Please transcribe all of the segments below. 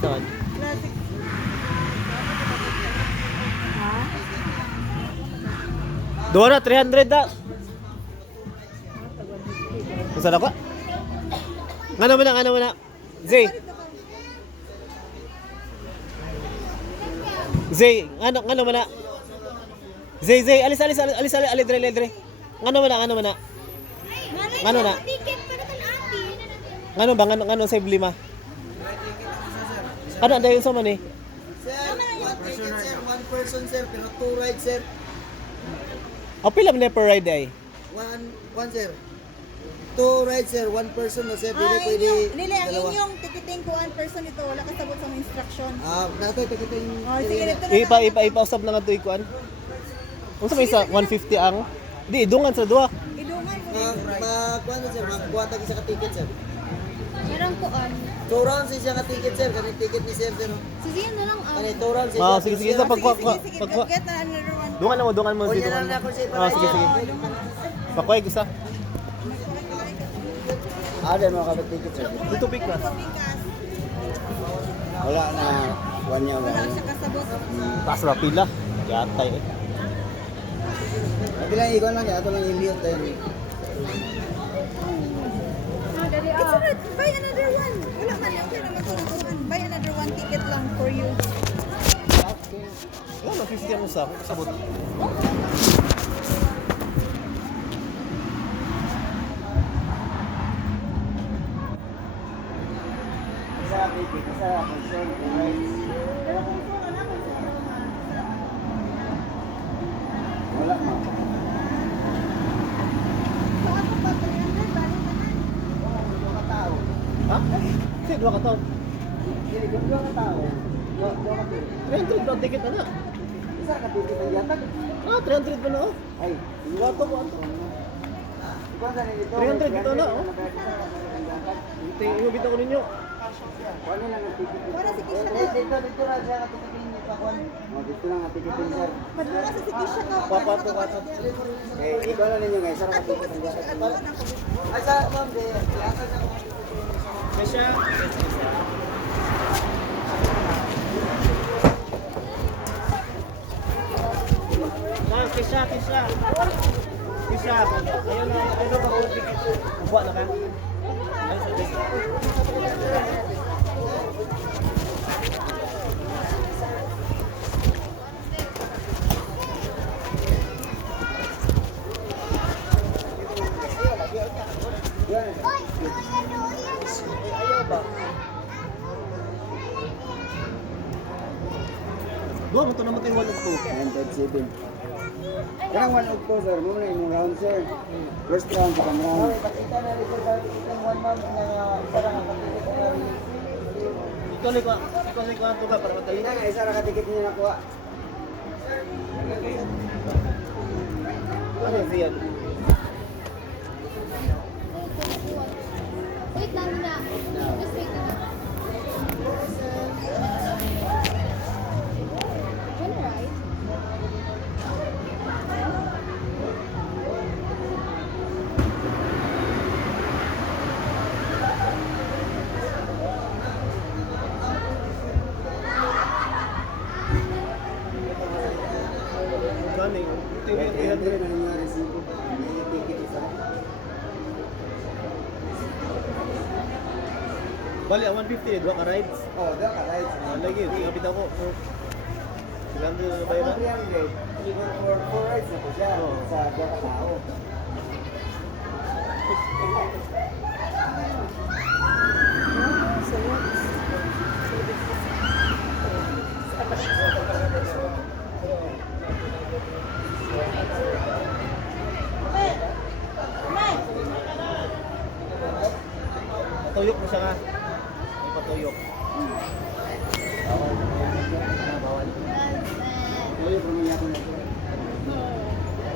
Saan? Ha? Doon na, 300 na. Masarap ka? Ano mo na? Zay. Zay, ano mo na? Zay, alis, dre. Ano mo na? Ano na? Ano sa lima? Ano, ang dayon sa man eh? Sir, one ticket sir, one person sir, pero two rides sir. O, pila mo na per ride ay? One sir. Two rides sir, one person na sir, pwede pwede Nila, ang dalawa. inyong ticketing ko one person ito, wala kasabot sa mga instruction. Nato ticket yung Oh, sige, dito na Ipa-usap na nga ito ikuan. Kung sa may isa, 150 ang? Di, idungan sa duwa. Idungan ko. Magkuhan sir, magkuhan tag isa ka ticket sir. Meron ko Two rounds isa ka ticket sir, kanang ticket ni sir sir. Sige na lang Kani two rounds isa. Ah, sige, Sige, pagkuha. get na another one. Dungan mo. Kunya lang na ako sir. Ah, sige. Pakuha, gusto. Ada mga kapit ticket sir. Dito pick na. Bikas. Wala na, one niya Wala siya kasabot. Taas na pila. Yatay eh. Hindi lang ikaw lang, ato lang yung mute tayo. It's alright, buy another one. Wala man lang, kaya naman tulungan. Buy another one ticket lang for you. Wala, 50 ang usap. Sabot. Isa ticket, isa person, two rides. Wala ma. So ako pa, 300, balik na na. Dua ka tao. Ha? Kasi, dua ka tao. Dili ko dua ka tao. Dua ka ticket. 300 na ticket na na. Isa ka ticket ang yatag. Ah, 300 pa na oh. Ay, Wala to po. ikaw sa nito. 300 dito na, oh. Ibibita ko ninyo. Kuha lang ang ticket. Wala si Kisha na. Dito na siya ka ticket ni Pakwan. Dito lang ang ticket ni sir. Madura sa si Kisha ka. Papato. Ikaw na ninyo guys. Sarap Ako ticket pa ang si Kisha, yatag. ano na ako. Ay, sa ma'am, de. Yatag ako. Kesha. Kesha. Ayun na, ayun ba ko ticket. Buwa na ka. Ayun sa ticket. Ayaw ba? Duwa mo to naman tayo 1 of 2. 957. Karang 1 October, muna yung round sir. First round, second round. Pakita na rin sir, itong 1 month na parang nakatiket na rin. Ikaw na ito ka para matali. Hindi nga, isa na katiket niya nakuha. Ano yung fiyan? Wait lang na. Just wait na. Wanna ride? Gani. May 300 na yung resibo. May ticket isa. Bali, 150 eh, 2 ka rides. Oh, doon ka, right? Lagi, kapit ako. Sigando na bayaran. 300. Even for 4 rides na po siya. Oo. Sa doon ka tao. Patuyok mo siya nga. May patuyok. Bawal. Ngayon, pumili ako na ito.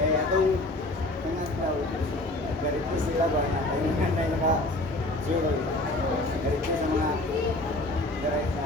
Eh, atong mga tao, garit ko sila ba? Ang nanay naka-zero. Garit ko sa mga direct na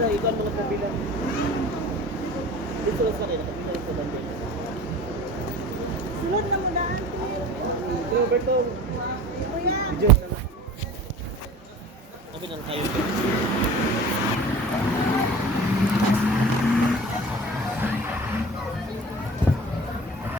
Kira, ikaw ang mga kabilang. Dito lang sa kanila, kabilang sa bandera. Sulod na mo daan. Roberto, Kuya. video na